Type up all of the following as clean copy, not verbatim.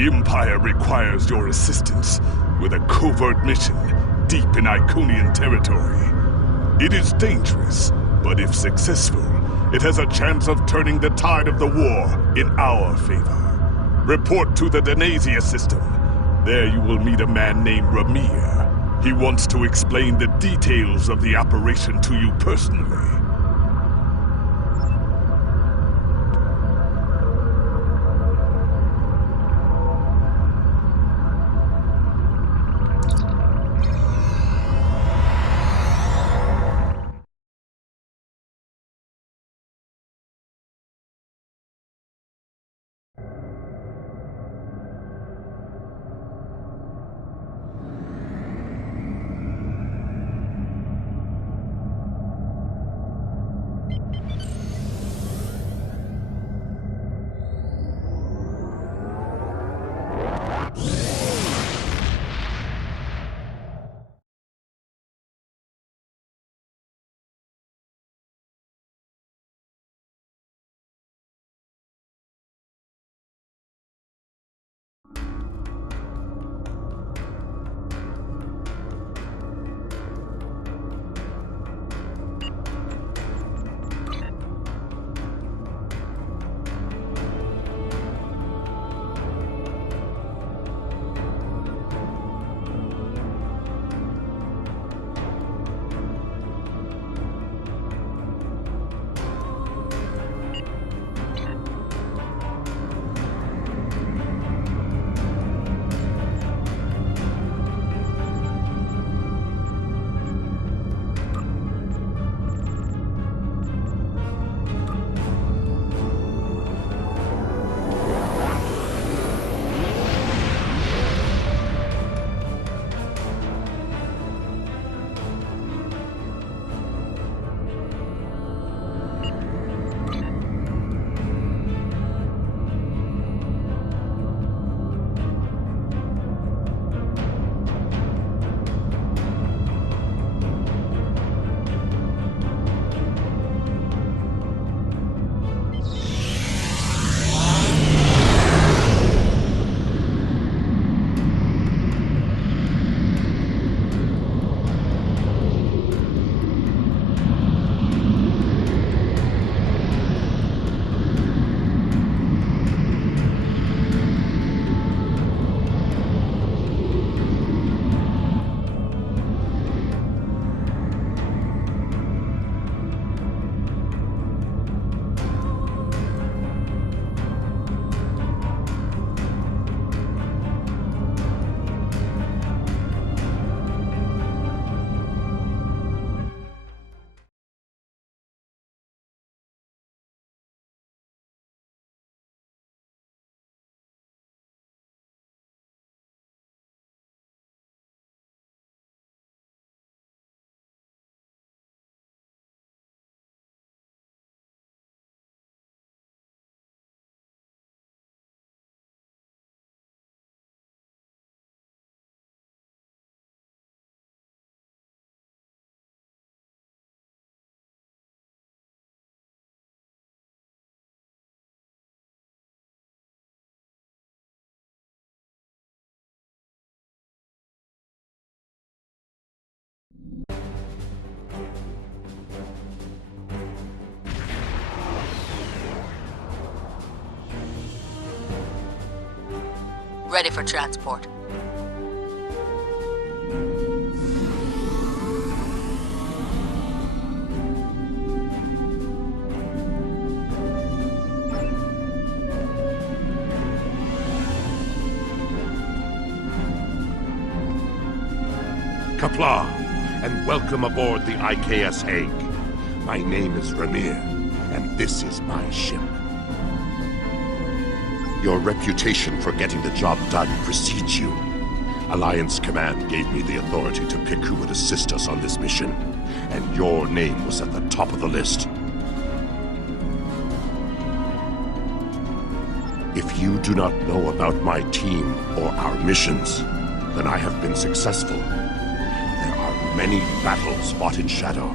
The Empire requires your assistance with a covert mission deep in Iconian territory. It is dangerous, but if successful, it has a chance of turning the tide of the war in our favor. Report to the Denasia system. There you will meet a man named Ramir. He wants to explain the details of the operation to you personally. Ready for transport. Kapla, and welcome aboard the IKS Hague. My name is Ramir, and this is my ship. Your reputation for getting the job done precedes you. Alliance Command gave me the authority to pick who would assist us on this mission, and your name was at the top of the list. If you do not know about my team or our missions, then I have been successful. There are many battles fought in shadow.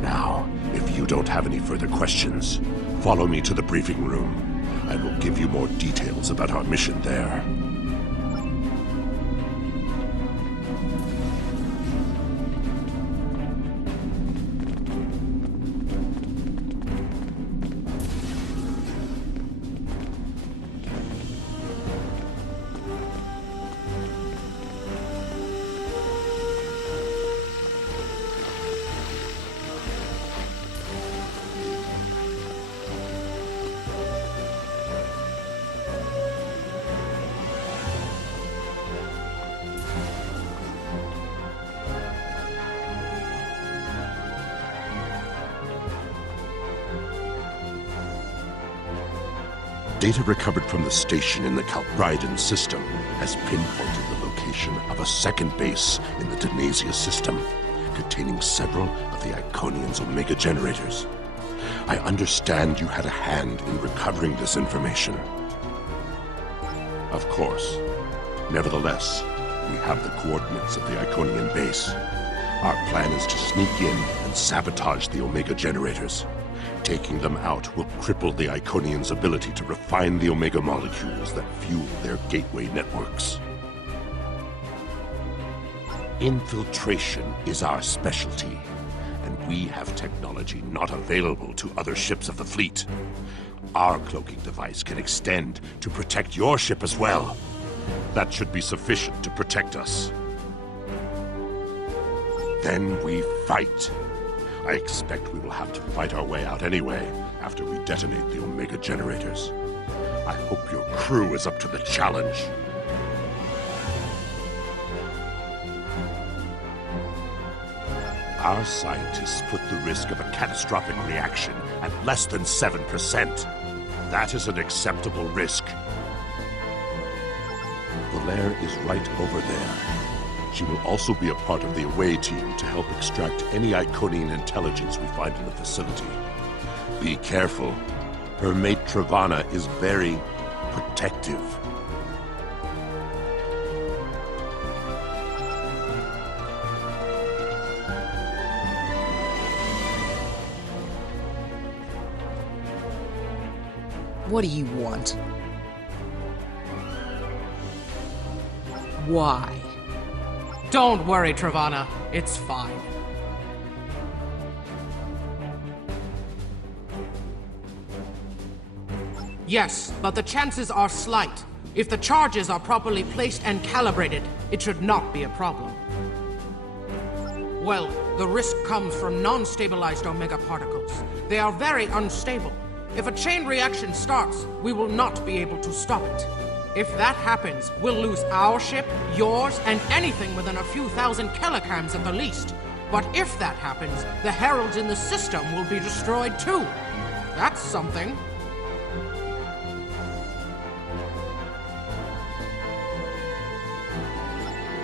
Now, if you don't have any further questions, follow me to the briefing room. I will give you more details about our mission there. Data recovered from the station in the Calbridan system has pinpointed the location of a second base in the Denasia system, containing several of the Iconian's Omega generators. I understand you had a hand in recovering this information. Of course. Nevertheless, we have the coordinates of the Iconian base. Our plan is to sneak in and sabotage the Omega generators. Taking them out will cripple the Iconians' ability to refine the Omega molecules that fuel their gateway networks. Infiltration is our specialty, and we have technology not available to other ships of the fleet. Our cloaking device can extend to protect your ship as well. That should be sufficient to protect us. Then we fight. I expect we will have to fight our way out anyway, after we detonate the Omega generators. I hope your crew is up to the challenge. Our scientists put the risk of a catastrophic reaction at less than 7%. That is an acceptable risk. Valere is right over there. She will also be a part of the away team to help extract any Iconian intelligence we find in the facility. Be careful. Her mate Travana is very protective. What do you want? Why? Don't worry, Travana. It's fine. Yes, but the chances are slight. If the charges are properly placed and calibrated, it should not be a problem. Well, the risk comes from non-stabilized Omega particles. They are very unstable. If a chain reaction starts, we will not be able to stop it. If that happens, we'll lose our ship, yours, and anything within a few thousand kilograms at the least. But if that happens, the heralds in the system will be destroyed too. That's something.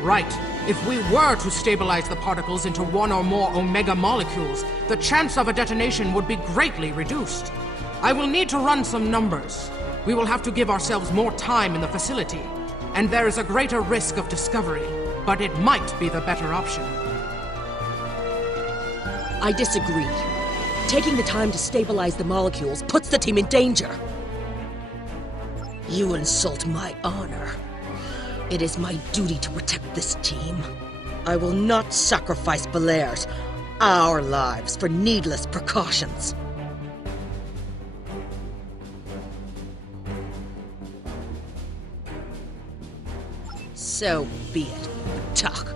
Right. If we were to stabilize the particles into one or more Omega molecules, the chance of a detonation would be greatly reduced. I will need to run some numbers. We will have to give ourselves more time in the facility, and there is a greater risk of discovery, but it might be the better option. I disagree. Taking the time to stabilize the molecules puts the team in danger. You insult my honor. It is my duty to protect this team. I will not sacrifice Valere's, our lives, for needless precautions. So be it. Tuck.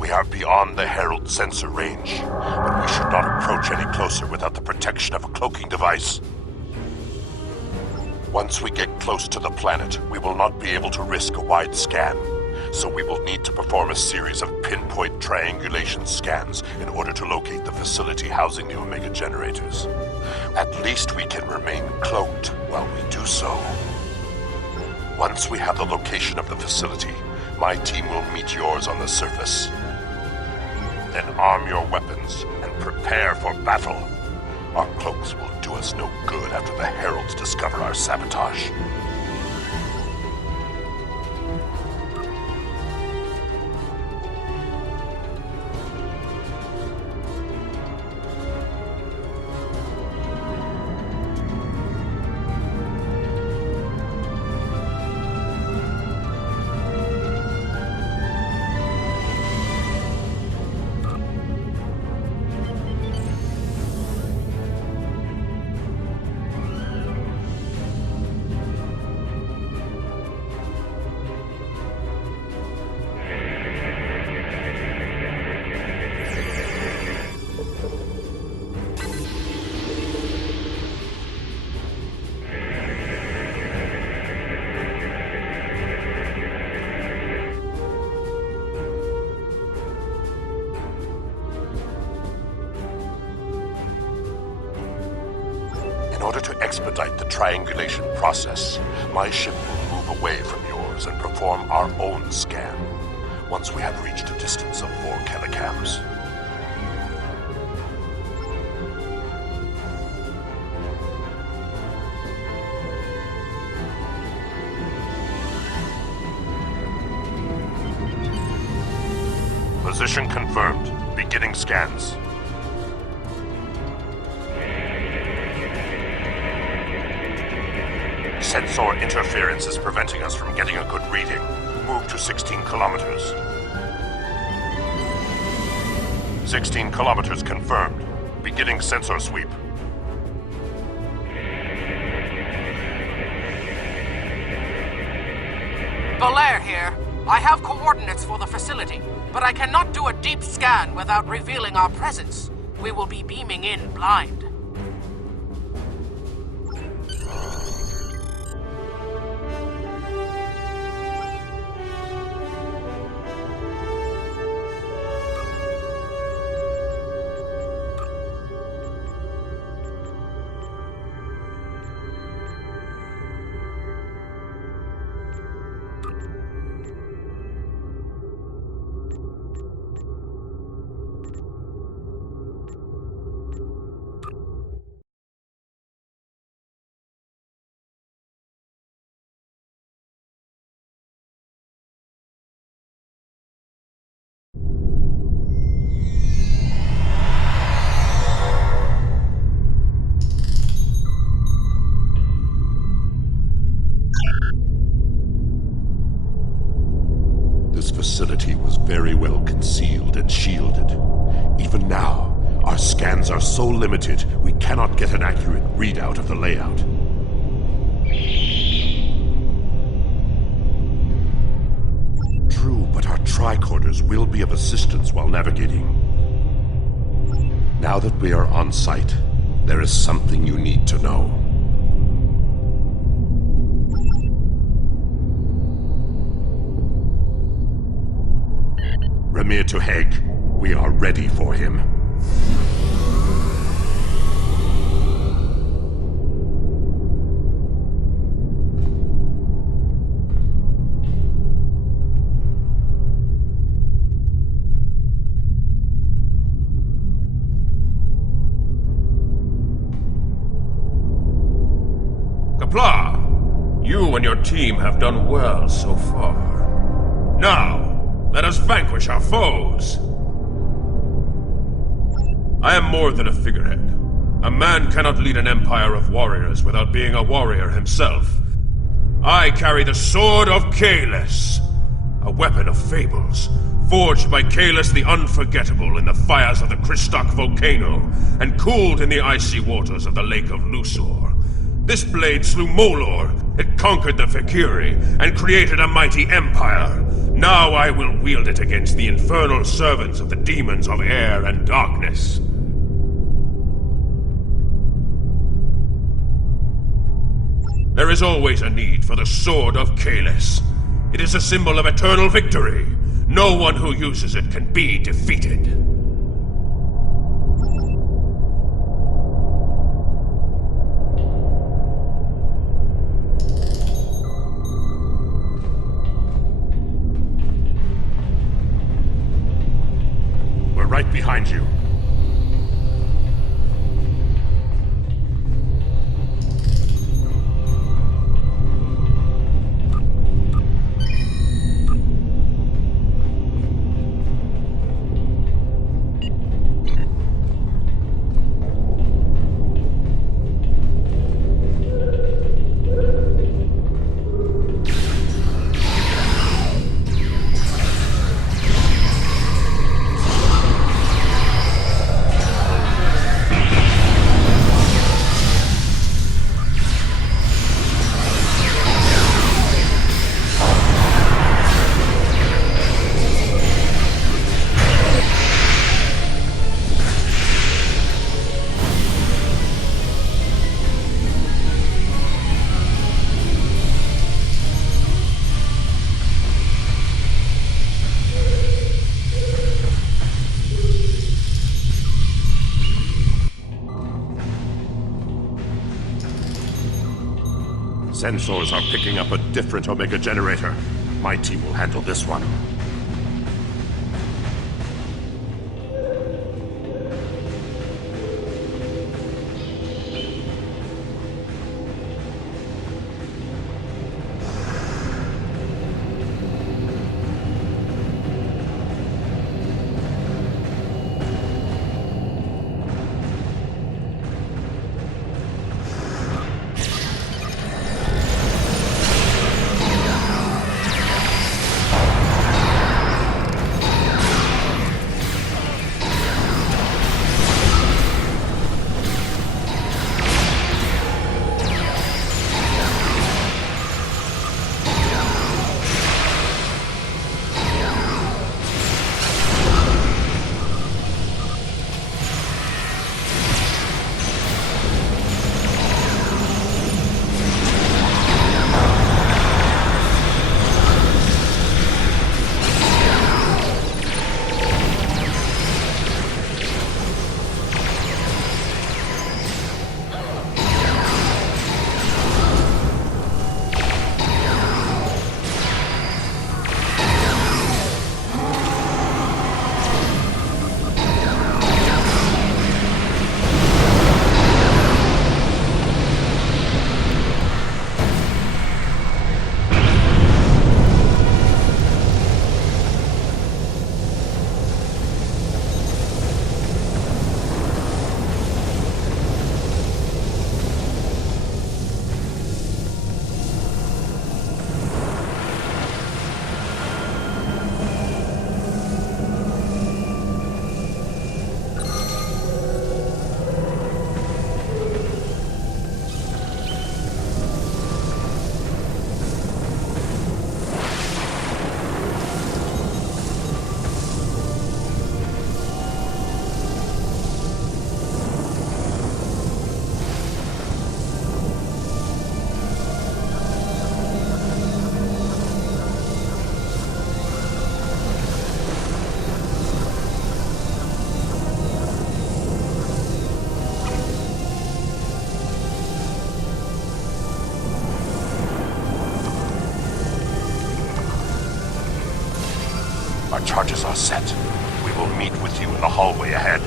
We are beyond the Herald sensor range, but we should not approach any closer without the protection of a cloaking device. Once we get close to the planet, we will not be able to risk a wide scan, so we will need to perform a series of pinpoint triangulation scans in order to locate the facility housing the Omega generators. At least we can remain cloaked while we do so. Once we have the location of the facility, my team will meet yours on the surface. Then arm your weapons and prepare for battle. Our cloaks will do us no good after the Heralds discover our sabotage. In order to expedite the triangulation process, my ship will move away from yours and perform our own scan, once we have reached a distance of 4 kilocams. Position confirmed. Beginning scans. Sensor interference is preventing us from getting a good reading. Move to 16 kilometers. 16 kilometers confirmed. Beginning sensor sweep. Belair here. I have coordinates for the facility, but I cannot do a deep scan without revealing our presence. We will be beaming in blind. This facility was very well concealed and shielded. Even now, our scans are so limited, we cannot get an accurate readout of the layout. True, but our tricorders will be of assistance while navigating. Now that we are on site, there is something you need to know. Remir to Hague. We are ready for him. Kapla, you and your team have done well so far. Now, let us vanquish our foes! I am more than a figurehead. A man cannot lead an empire of warriors without being a warrior himself. I carry the Sword of Kahless, a weapon of fables, forged by Kahless the Unforgettable in the fires of the Kristok volcano, and cooled in the icy waters of the Lake of Lusor. This blade slew Molor, it conquered the Fakiri, and created a mighty empire. Now I will wield it against the infernal servants of the demons of air and darkness. There is always a need for the Sword of Kalis. It is a symbol of eternal victory. No one who uses it can be defeated. We're right behind you. Sensors are picking up a different Omega generator. My team will handle this one. Our charges are set. We will meet with you in the hallway ahead.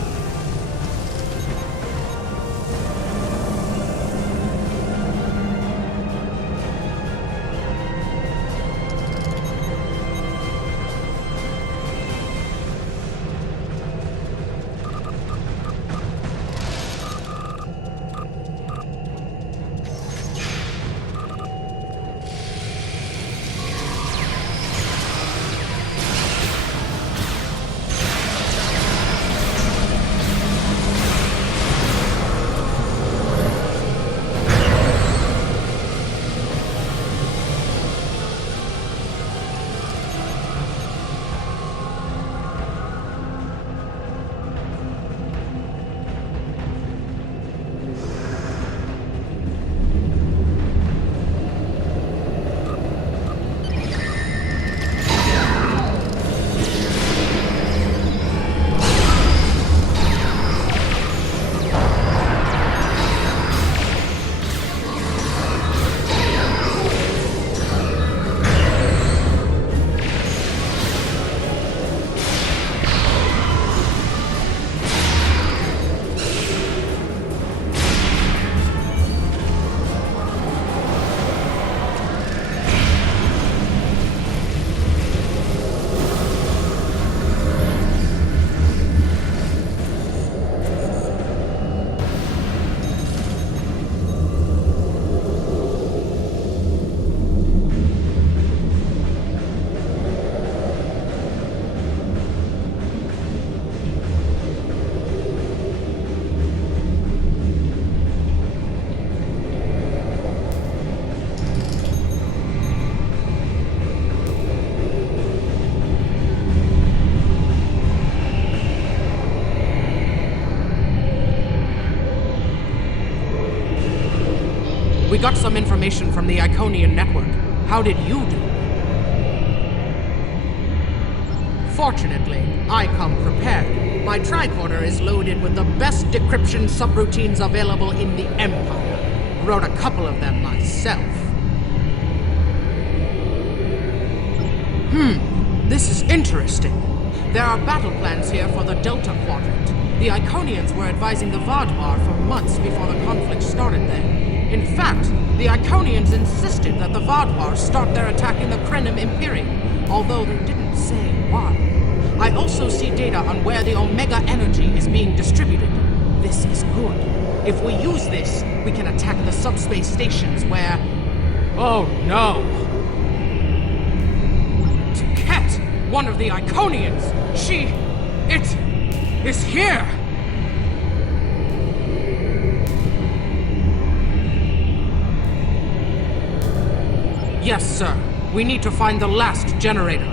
We got some information from the Iconian network. How did you do? Fortunately, I come prepared. My tricorder is loaded with the best decryption subroutines available in the Empire. Wrote a couple of them myself. This is interesting. There are battle plans here for the Delta Quadrant. The Iconians were advising the Vadbar for months before the conflict started there. In fact, the Iconians insisted that the Vadbar start their attack in the Krenim Imperium, although they didn't say why. I also see data on where the Omega energy is being distributed. This is good. If we use this, we can attack the subspace stations where... Oh no! Ket, one of the Iconians! It is here! Yes, sir. We need to find the last generator.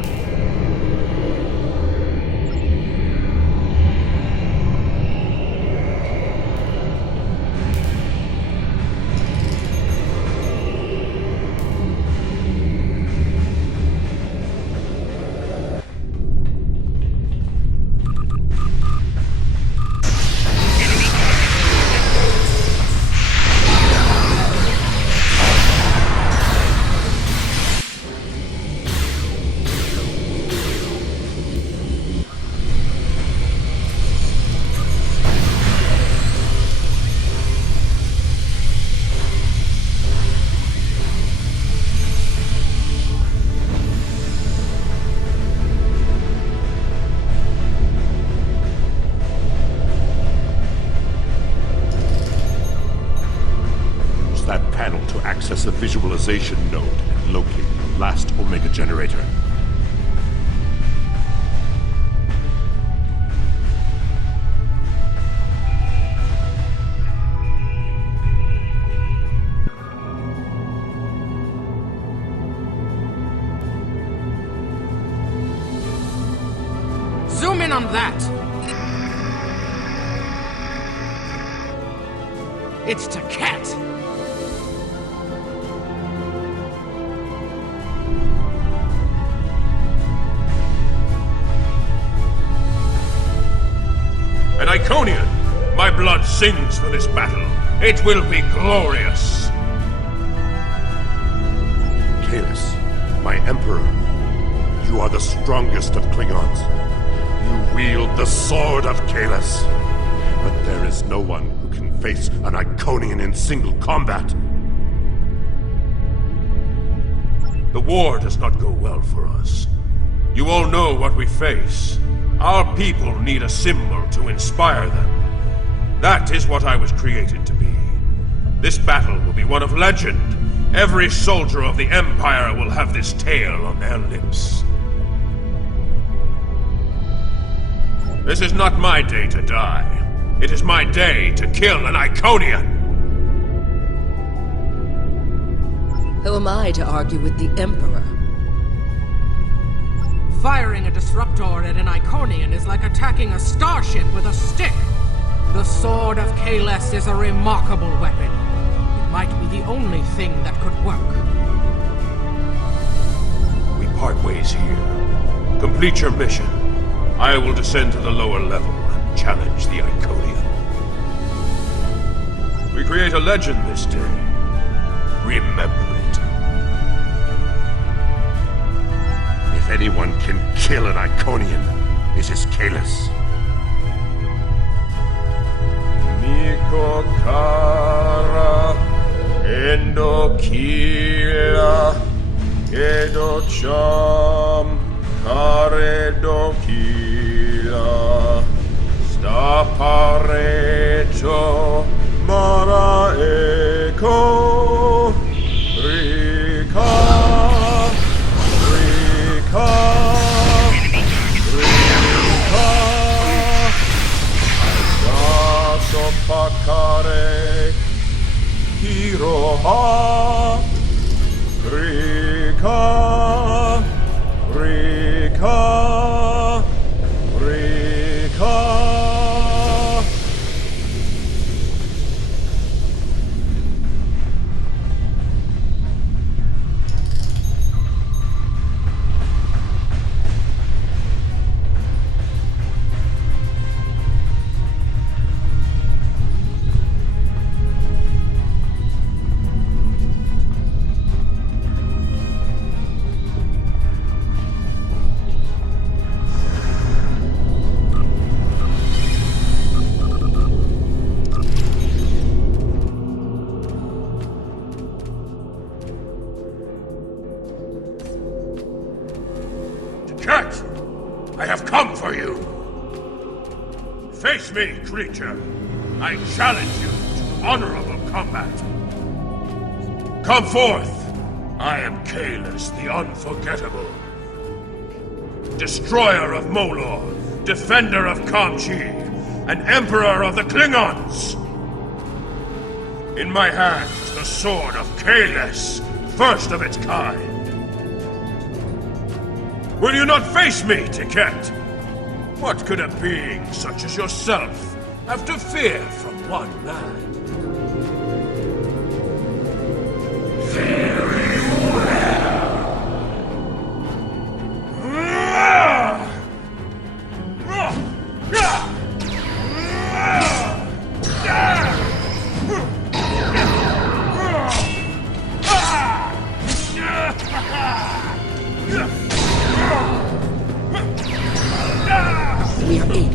Access the visualization node and locate the last Omega generator. Zoom in on that! It's to Ket! An Iconian! My blood sings for this battle. It will be glorious! Kahless, my Emperor, you are the strongest of Klingons. You wield the sword of Kahless. But there is no one who can face an Iconian in single combat. The war does not go well for us. You all know what we face. Our people need a symbol to inspire them. That is what I was created to be. This battle will be one of legend. Every soldier of the Empire will have this tale on their lips. This is not my day to die. It is my day to kill an Iconian! Who am I to argue with the Emperor? Firing a disruptor at an Iconian is like attacking a starship with a stick. The Sword of Kahless is a remarkable weapon. It might be the only thing that could work. We part ways here. Complete your mission. I will descend to the lower level and challenge the Iconian. We create a legend this day. Remember it. If anyone can kill an Iconian, it is Kahless. Niko Kara Endo Kila Edo Cham Karedo Kila Stapareto Mara Eko Rika Rika Rika Dasopakare Hiroha Rika Rika Rika. come for you! Face me, creature! I challenge you to honorable combat! Come forth! I am Kahless the Unforgettable. Destroyer of Molor, defender of Kamchi, and emperor of the Klingons! In my hand is the sword of Kahless, first of its kind. Will you not face me, Tiket? What could a being such as yourself have to fear from one man? We are in.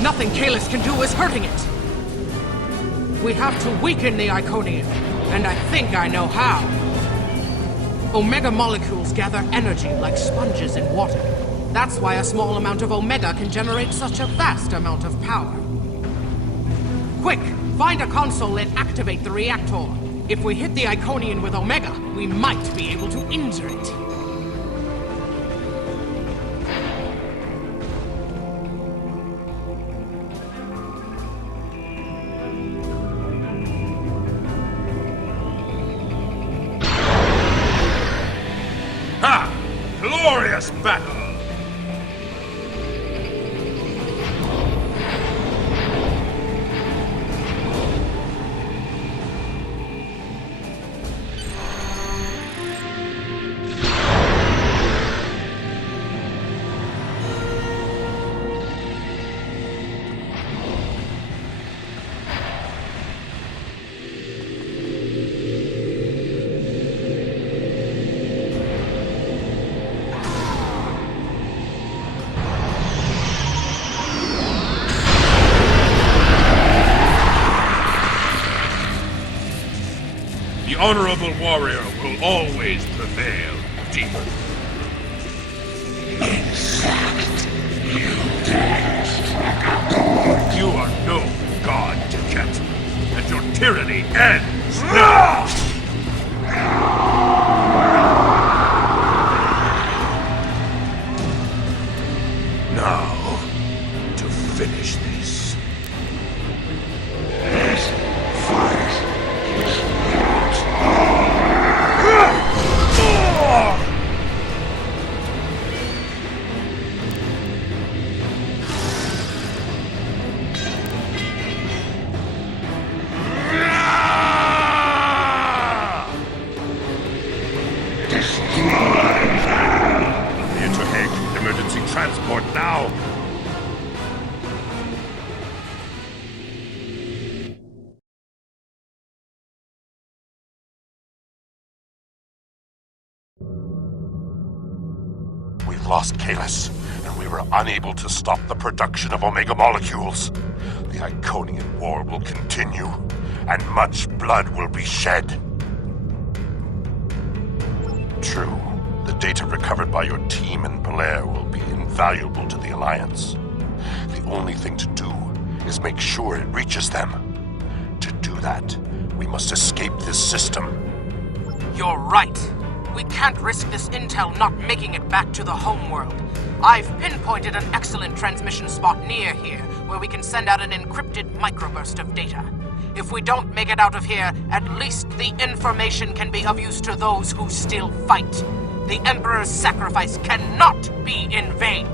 Nothing Kahless can do is hurting it. We have to weaken the Iconian, and I think I know how. Omega molecules gather energy like sponges in water. That's why a small amount of Omega can generate such a vast amount of power. Quick, find a console and activate the reactor. If we hit the Iconian with Omega, we might be able to injure it. Glorious battle! The honorable warrior will always prevail, demon. You are no god, Tiket, and your tyranny ends now! Now, to finish this. Emergency transport now! We've lost Kahless, and we were unable to stop the production of Omega molecules. The Iconian War will continue, and much blood will be shed. True, the data recovered by your team in Belair will be invaluable to the Alliance. The only thing to do is make sure it reaches them. To do that, we must escape this system. You're right. We can't risk this intel not making it back to the homeworld. I've pinpointed an excellent transmission spot near here where we can send out an encrypted microburst of data. If we don't make it out of here, at least the information can be of use to those who still fight. The Emperor's sacrifice cannot be in vain.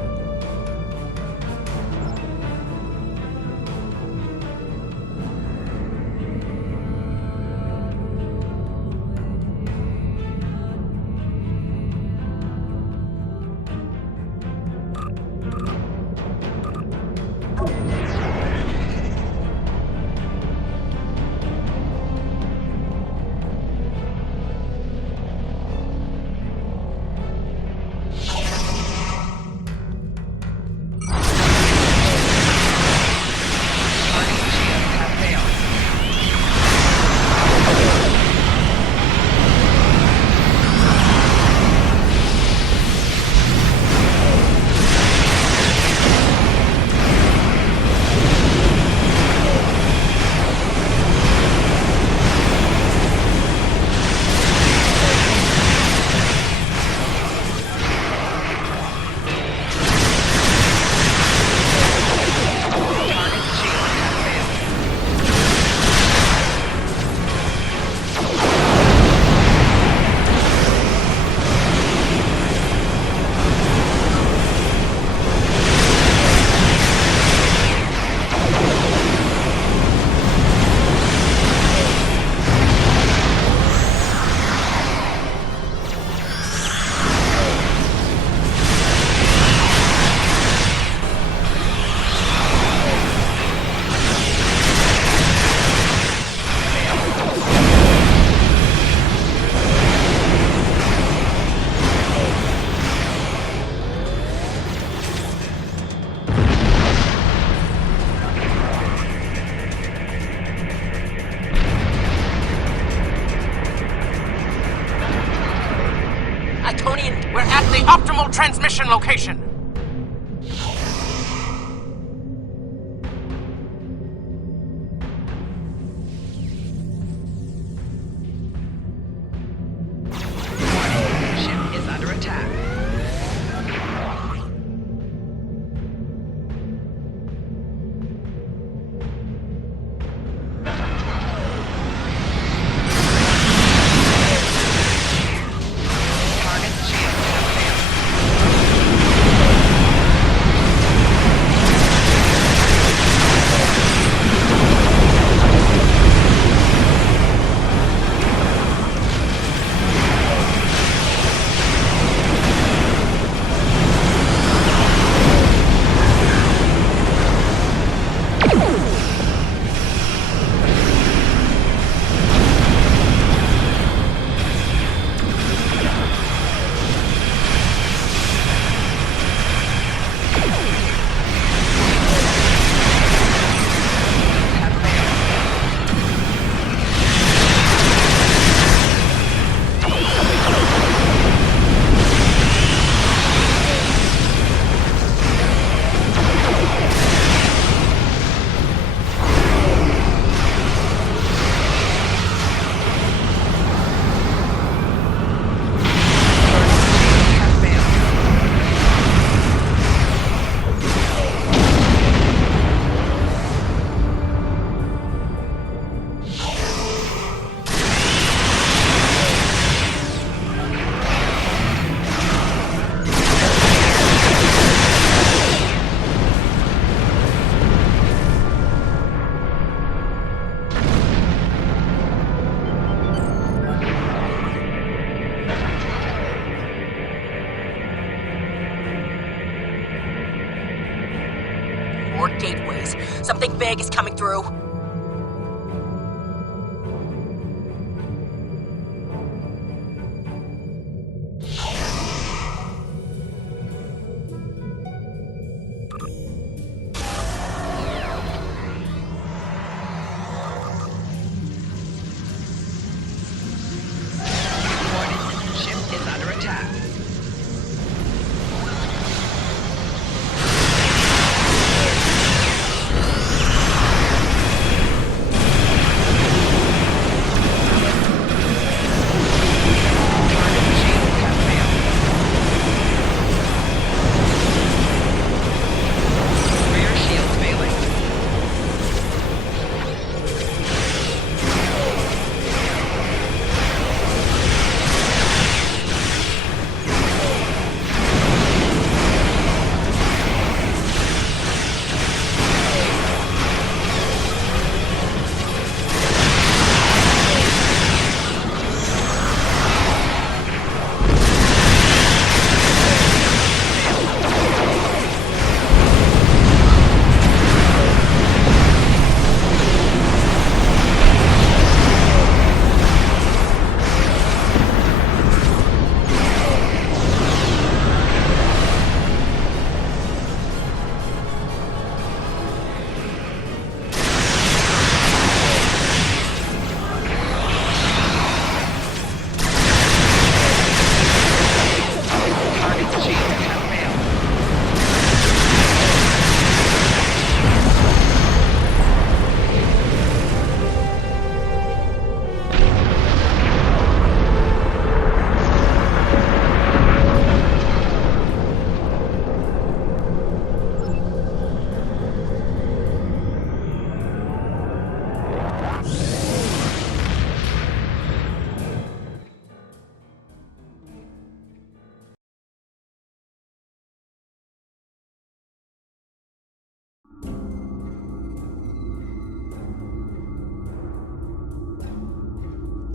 Iconian, we're at the optimal transmission location. Ship is under attack. More gateways. Something big is coming through. Warning, ship is under attack.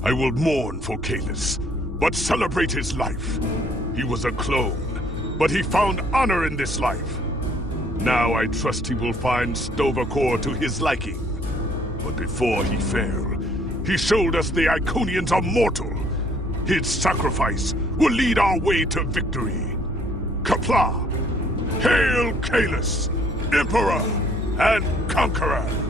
I will mourn for Kalis, but celebrate his life. He was a clone, but he found honor in this life. Now I trust he will find Sto-vo-kor to his liking. But before he fell, he showed us the Iconians are mortal. His sacrifice will lead our way to victory. Qapla'! Hail Kalis, Emperor and Conqueror!